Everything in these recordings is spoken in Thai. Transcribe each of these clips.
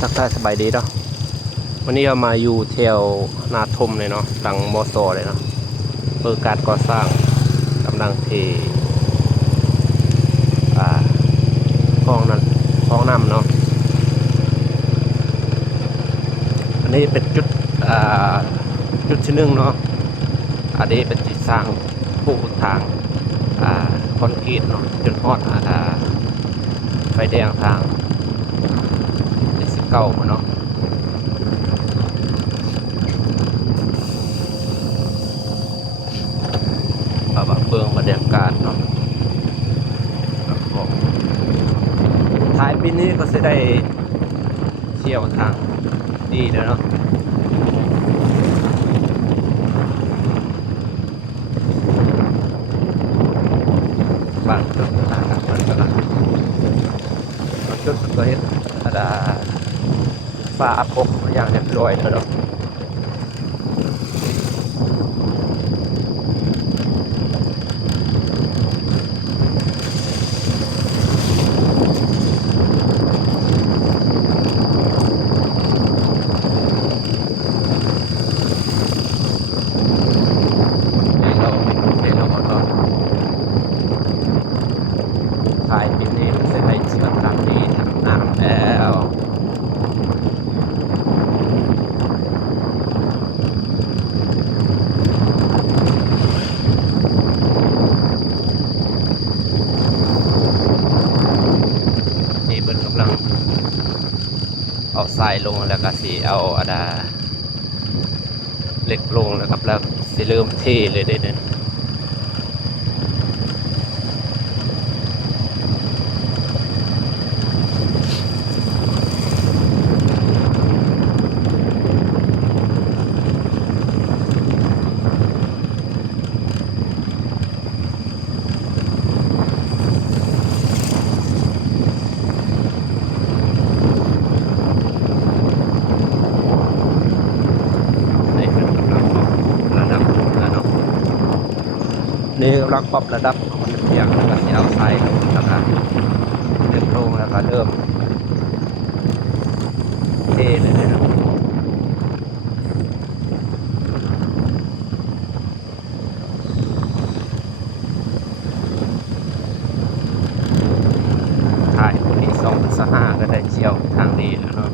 ทักทายสบายดีเนาะวันนี้เรามาอยู่แถวนาทมเลยเนาะหลังมอสอเลยเนาะเปิดการก่อสร้างกำลังเทคลองนั้นคลองน้ำเนาะอันนี้เป็นจุดที่หนึ่งเนาะอันนี้เป็นจุดสร้างปูทางคอนกรีตเนาะจนฮอดไฟแดงทาง19เนาะเบื้องบรรยากาศเนาะท้ายปีนี้ก็จะได้เที่ยวทางดีเลยเนาะบ้านจุดต่างๆมันก็ละจุดก็เห็นฟ้าปกอย่างเรียบร้อยแล้วเนาะท้ายปีนี้มันจะได้เชื่อทางดีทางน้ำแล้วนี่เป็นกำลังเอาทรายลงแล้วก็สีเอาเหล็กลงนะครับแล้วสิเริ่มเทเลยเด่นนี่กำลังปรับระดับอย่างแล้วก็จะเอาทรายลงนะครับเริ่มลงแล้วก็เริ่มเทเลยนะครับถ่ายคนที่2 5ก็ได้เชี่ยวทางดีแล้วเนาะ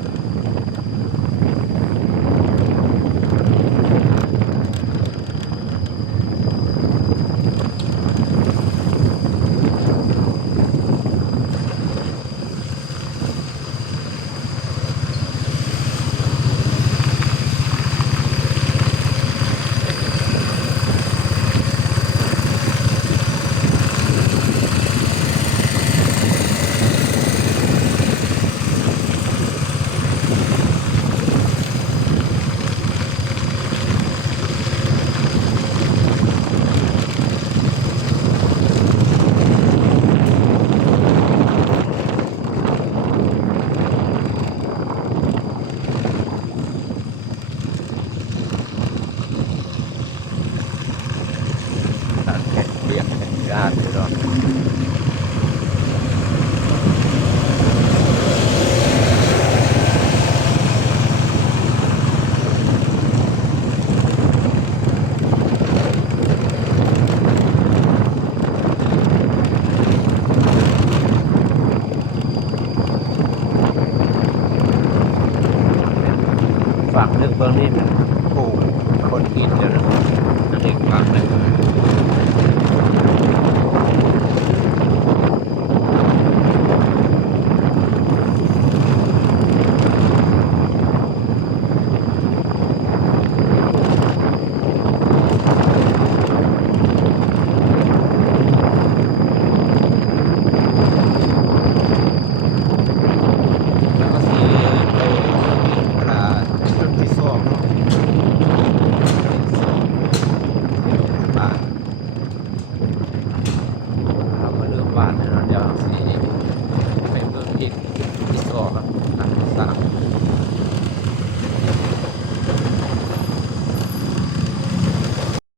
เรียกญาติเนาะฝากนึกเบื้องนี้เป็นผู้คนกินเยอะนะนั่นเองฝากเลย